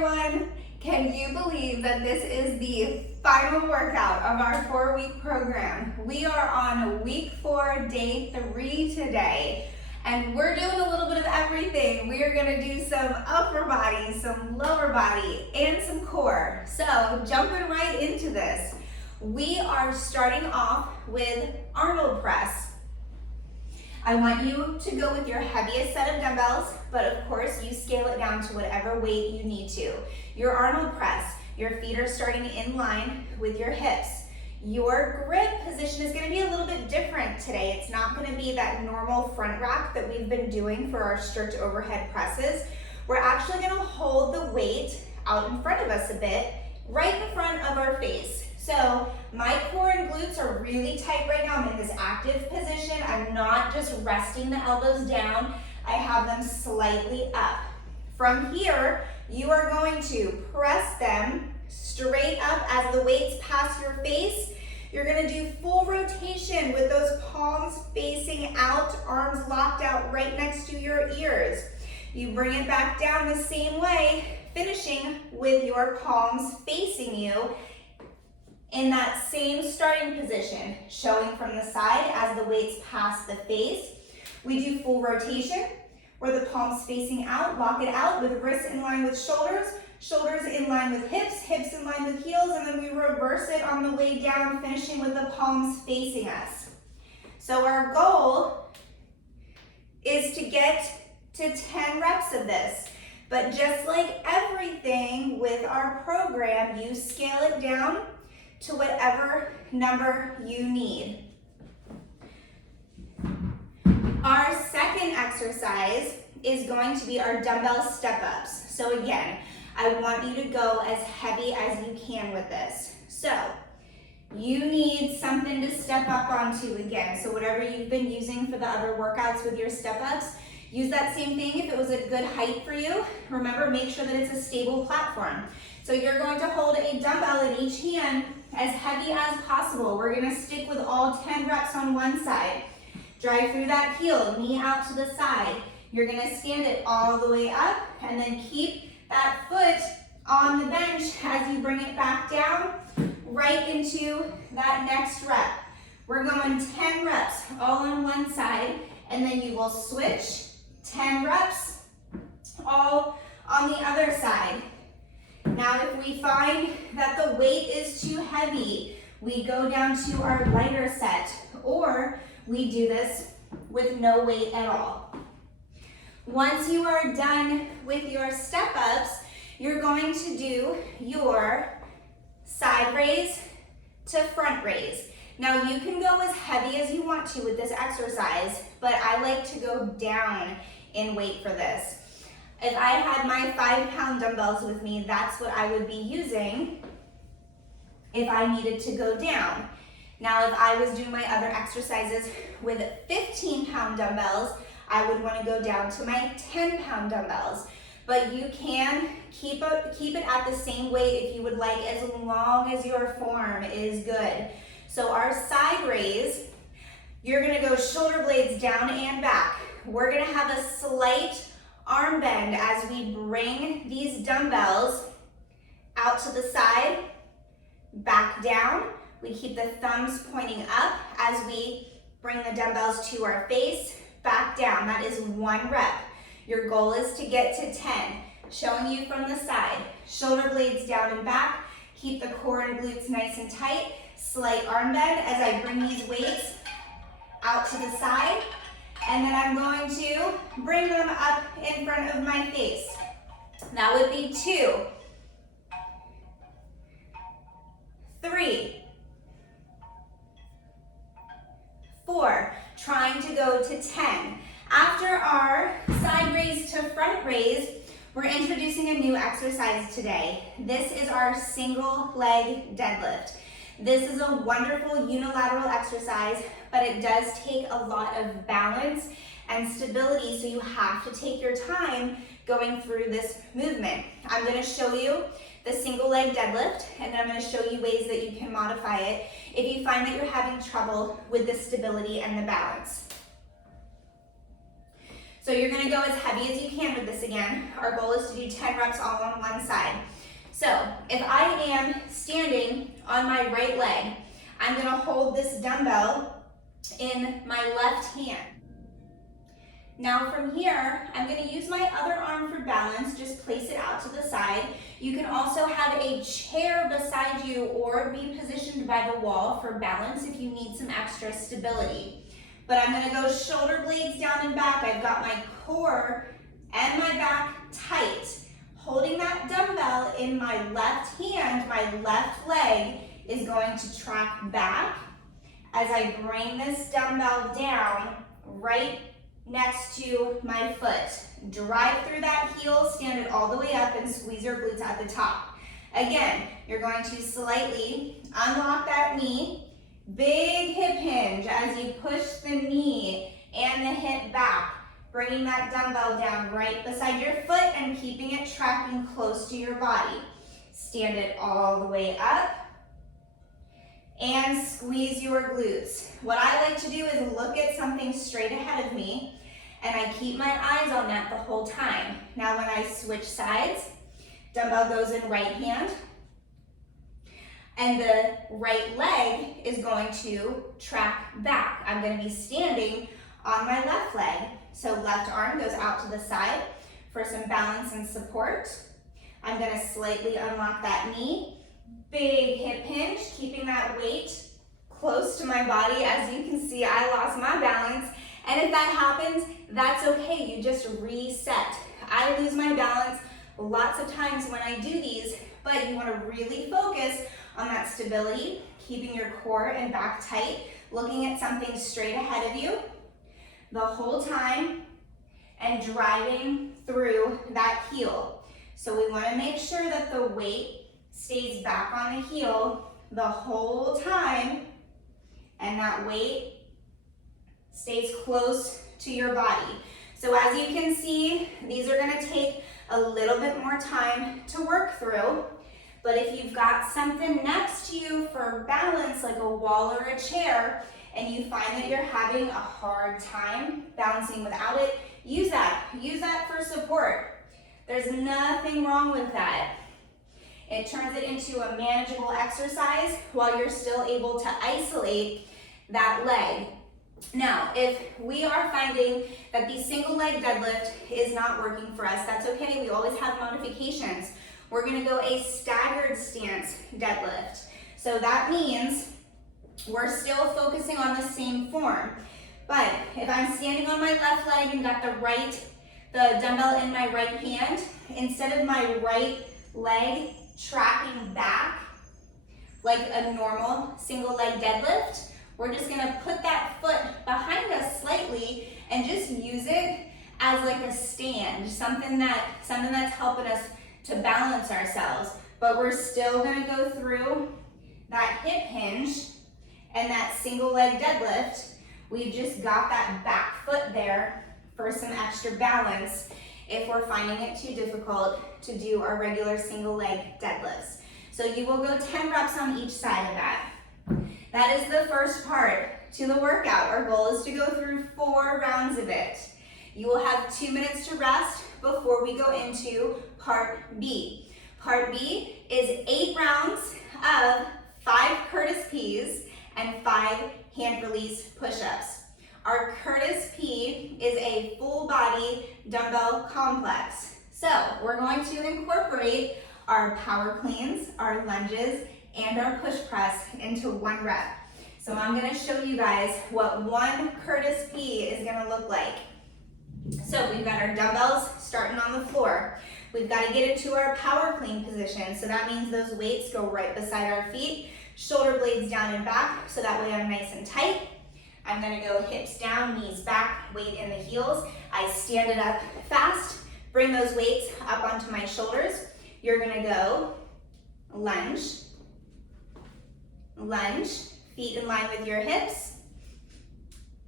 everyone. Can you believe that this is the final workout of our 4-week program? We are on week 4, day 3 today, and we're doing a little bit of everything. We are gonna do some upper body, some lower body, and some core. So jumping right into this, we are starting off with Arnold press. I want you to go with your heaviest set of dumbbells, but of course you scale it down to whatever weight you need to. Your Arnold press, your feet are starting in line with your hips. Your grip position is gonna be a little bit different today. It's not gonna be that normal front rack that we've been doing for our strict overhead presses. We're actually gonna hold the weight out in front of us a bit, right in front of our face. So my core and glutes are really tight right now. I'm in this active position. I'm not just resting the elbows down. I have them slightly up. From here, you are going to press them straight up as the weights pass your face. You're gonna do full rotation with those palms facing out, arms locked out right next to your ears. You bring it back down the same way, finishing with your palms facing you in that same starting position, showing from the side as the weights pass the face. We do full rotation, where the palms facing out, lock it out with wrists in line with shoulders, shoulders in line with hips, hips in line with heels, and then we reverse it on the way down, finishing with the palms facing us. So our goal is to get to 10 reps of this. But just like everything with our program, you scale it down to whatever number you need. Our second exercise is going to be our dumbbell step-ups. So again, I want you to go as heavy as you can with this. So you need something to step up onto again. So whatever you've been using for the other workouts with your step-ups, use that same thing if it was a good height for you. Remember, make sure that it's a stable platform. So you're going to hold a dumbbell in each hand as heavy as possible. We're gonna stick with all 10 reps on one side. Drive through that heel, knee out to the side. You're gonna stand it all the way up and then keep that foot on the bench as you bring it back down right into that next rep. We're going 10 reps all on one side, and then you will switch 10 reps all on the other side. Now, if we find that the weight is too heavy, we go down to our lighter set, or we do this with no weight at all. Once you are done with your step-ups, you're going to do your side raise to front raise. Now, you can go as heavy as you want to with this exercise, but I like to go down in weight for this. If I had my 5-pound dumbbells with me, that's what I would be using if I needed to go down. Now, if I was doing my other exercises with 15-pound dumbbells, I would want to go down to my 10-pound dumbbells. But you can keep it at the same weight if you would like, as long as your form is good. So our side raise, you're going to go shoulder blades down and back. We're going to have a slight arm bend as we bring these dumbbells out to the side, back down. We keep the thumbs pointing up as we bring the dumbbells to our face, back down. That is 1 rep. Your goal is to get to 10. Showing you from the side, shoulder blades down and back. Keep the core and glutes nice and tight. Slight arm bend as I bring these weights out to the side. And then I'm going to bring them up in front of my face. That would be 2, 3, 4, trying to go to 10. After our side raise to front raise, we're introducing a new exercise today. This is our single leg deadlift. This is a wonderful unilateral exercise, but it does take a lot of balance and stability, so you have to take your time going through this movement. I'm gonna show you the single leg deadlift, and then I'm gonna show you ways that you can modify it if you find that you're having trouble with the stability and the balance. So you're gonna go as heavy as you can with this again. Our goal is to do 10 reps all on one side. So if I am standing on my right leg, I'm gonna hold this dumbbell in my left hand. Now from here, I'm gonna use my other arm for balance, just place it out to the side. You can also have a chair beside you or be positioned by the wall for balance if you need some extra stability. But I'm gonna go shoulder blades down and back. I've got my core and my back tight. Holding that dumbbell in my left hand, my left leg is going to track back as I bring this dumbbell down right next to my foot. Drive through that heel, stand it all the way up and squeeze your glutes at the top. Again, you're going to slightly unlock that knee. Big hip hinge as you push the knee and the hip back, bringing that dumbbell down right beside your foot and keeping it tracking close to your body. Stand it all the way up and squeeze your glutes. What I like to do is look at something straight ahead of me and I keep my eyes on that the whole time. Now when I switch sides, dumbbell goes in right hand, and the right leg is going to track back. I'm gonna be standing on my left leg. So left arm goes out to the side for some balance and support. I'm gonna slightly unlock that knee. Big hip hinge, keeping that weight close to my body. As you can see, I lost my balance. And if that happens, that's okay, you just reset. I lose my balance lots of times when I do these, but you wanna really focus on that stability, keeping your core and back tight, looking at something straight ahead of you the whole time, and driving through that heel. So we wanna make sure that the weight stays back on the heel the whole time, and that weight stays close to your body. So as you can see, these are gonna take a little bit more time to work through. But if you've got something next to you for balance, like a wall or a chair, and you find that you're having a hard time balancing without it, use that. Use that for support. There's nothing wrong with that. It turns it into a manageable exercise while you're still able to isolate that leg. Now, if we are finding that the single leg deadlift is not working for us, that's okay. We always have modifications. We're gonna go a staggered stance deadlift. So that means we're still focusing on the same form. But if I'm standing on my left leg and got the dumbbell in my right hand, instead of my right leg tracking back like a normal single leg deadlift, we're just gonna put that foot behind us slightly and just use it as like a stand, something that's helping us to balance ourselves. But we're still gonna go through that hip hinge and that single leg deadlift. We've just got that back foot there for some extra balance if we're finding it too difficult to do our regular single leg deadlifts. So you will go 10 reps on each side of that. That is the first part to the workout. Our goal is to go through 4 rounds of it. You will have 2 minutes to rest before we go into part B. Part B is 8 rounds of 5 Curtis P's and 5 hand release push-ups. Our Curtis P is a full body dumbbell complex. So we're going to incorporate our power cleans, our lunges, and our push press into 1 rep. So I'm gonna show you guys what 1 Curtis P is gonna look like. So we've got our dumbbells starting on the floor. We've got to get into our power clean position. So that means those weights go right beside our feet, shoulder blades down and back, so that way I'm nice and tight. I'm gonna go hips down, knees back, weight in the heels. I stand it up fast, bring those weights up onto my shoulders. You're gonna go lunge, lunge, feet in line with your hips,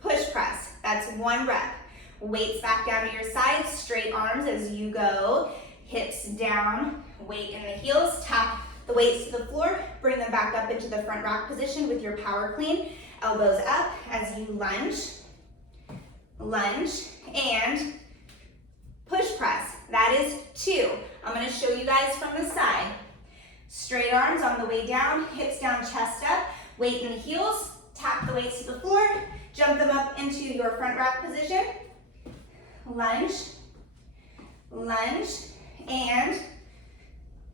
push press, that's 1 rep. Weights back down to your sides, straight arms as you go, hips down, weight in the heels, tap the weights to the floor, bring them back up into the front rack position with your power clean, elbows up as you lunge, lunge, and Push press, that is 2. I'm gonna show you guys from the side. Straight arms on the way down, hips down, chest up, weight in the heels, tap the weights to the floor, jump them up into your front rack position. Lunge, lunge, and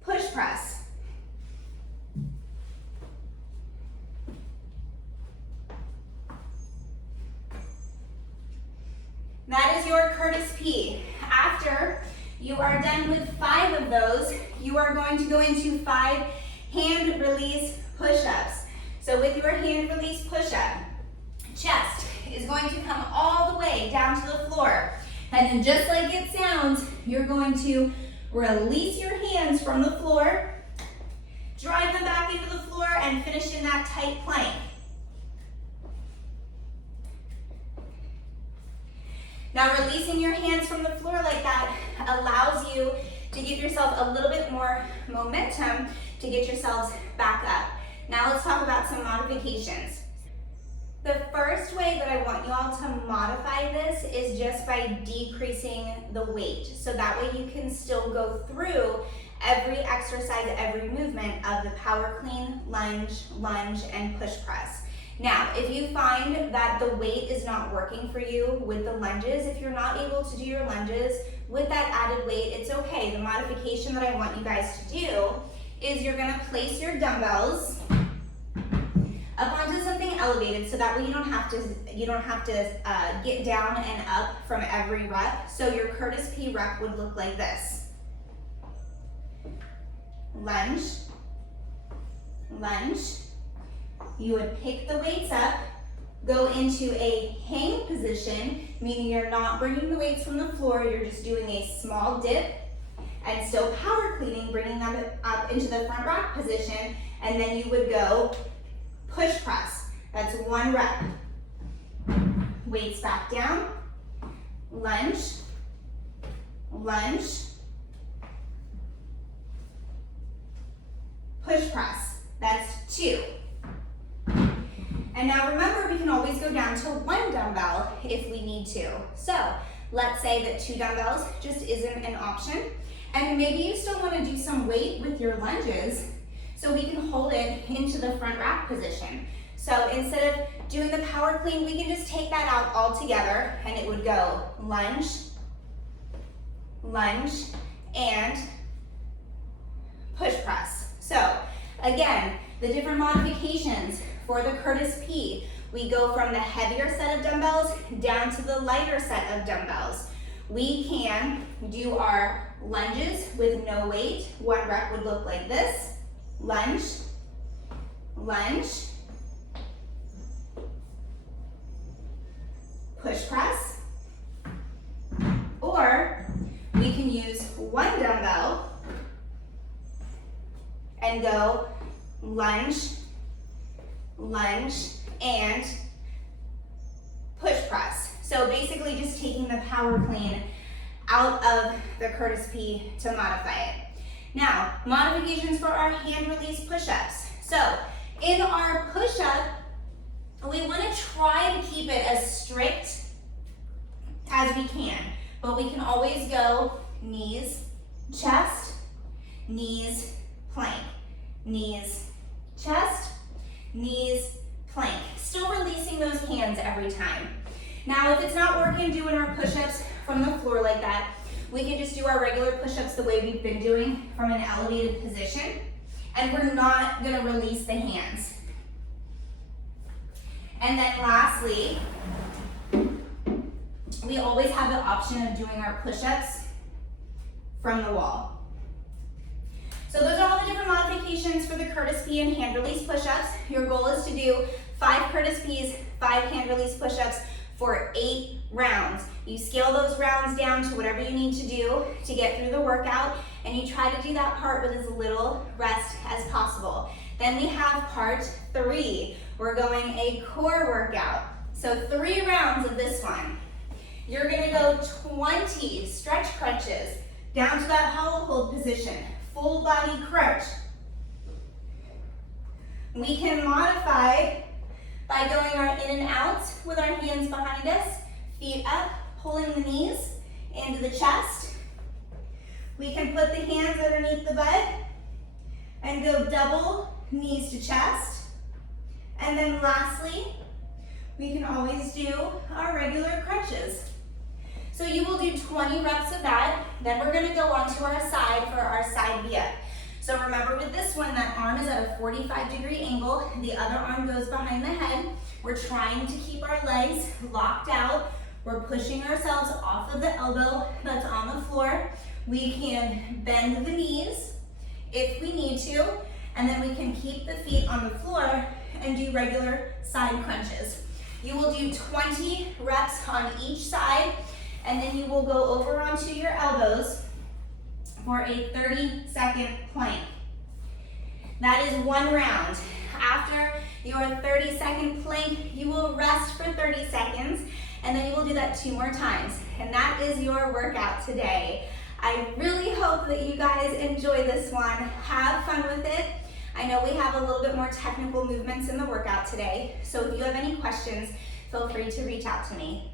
push press. That is your Curtis P. After you are done with 5 of those, you are going to go into 5 hand release push-ups. So with your hand release push-up, chest is going to come all the way down to the floor. And then just like it sounds, you're going to release your hands from the floor, drive them back into the floor, and finish in that tight plank. Now releasing your hands from the floor like that allows you to give yourself a little bit more momentum to get yourselves back up. Now let's talk about some modifications. The first way that I want you all to modify this is just by decreasing the weight. So that way you can still go through every exercise, every movement of the power clean, lunge, lunge, and push press. Now, if you find that the weight is not working for you with the lunges, if you're not able to do your lunges with that added weight, it's okay. The modification that I want you guys to do is you're gonna place your dumbbells up onto something elevated, so that way you don't have to get down and up from every rep. So your Curtis P rep would look like this. Lunge, lunge. You would pick the weights up, go into a hang position, meaning you're not bringing the weights from the floor, you're just doing a small dip, and still power cleaning, bringing them up into the front rack position, and then you would go push press. That's 1 rep. Weights back down, lunge, lunge, push press. That's 2. And now remember, we can always go down to 1 dumbbell if we need to. So let's say that 2 dumbbells just isn't an option. And maybe you still want to do some weight with your lunges, so we can hold it into the front rack position. So instead of doing the power clean, we can just take that out altogether, and it would go lunge, lunge, and push press. So again, the different modifications for the Curtis P, we go from the heavier set of dumbbells down to the lighter set of dumbbells. We can do our lunges with no weight. 1 rep would look like this. Lunge, lunge, push press, or we can use 1 dumbbell and go lunge, lunge, and push press. So basically just taking the power clean out of the Curtis P to modify it. Now, modifications for our hand release push-ups. So in our push-up, we want to try to keep it as strict as we can, but we can always go knees, chest, knees, plank, knees, chest, knees, plank. Still releasing those hands every time. Now, if it's not working doing our push-ups from the floor like that, we can just do our regular push-ups the way we've been doing from an elevated position, and we're not gonna release the hands. And then lastly, we always have the option of doing our push-ups from the wall. So those are all the different modifications for the Curtis P and hand release push-ups. Your goal is to do 5 Curtis P's, 5 hand release push-ups for 8 rounds. You scale those rounds down to whatever you need to do to get through the workout, and you try to do that part with as little rest as possible. Then we have part 3. We're going a core workout. So 3 rounds of this one. You're gonna go 20 stretch crunches down to that hollow hold position, full body crunch. We can modify by going our in and out with our hands behind us, feet up, pulling the knees, into the chest. We can put the hands underneath the butt and go double knees to chest. And then lastly, we can always do our regular crunches. So you will do 20 reps of that. Then we're gonna go onto our side for our side V-up. So remember with this one, that arm is at a 45-degree angle. The other arm goes behind the head. We're trying to keep our legs locked out. We're pushing ourselves off of the elbow that's on the floor. We can bend the knees if we need to, and then we can keep the feet on the floor and do regular side crunches. You will do 20 reps on each side, and then you will go over onto your elbows for a 30-second plank. That is one round. After your 30-second plank, you will rest for 30 seconds, and then you will do that 2 more times. And that is your workout today. I really hope that you guys enjoy this one. Have fun with it. I know we have a little bit more technical movements in the workout today, so if you have any questions, feel free to reach out to me.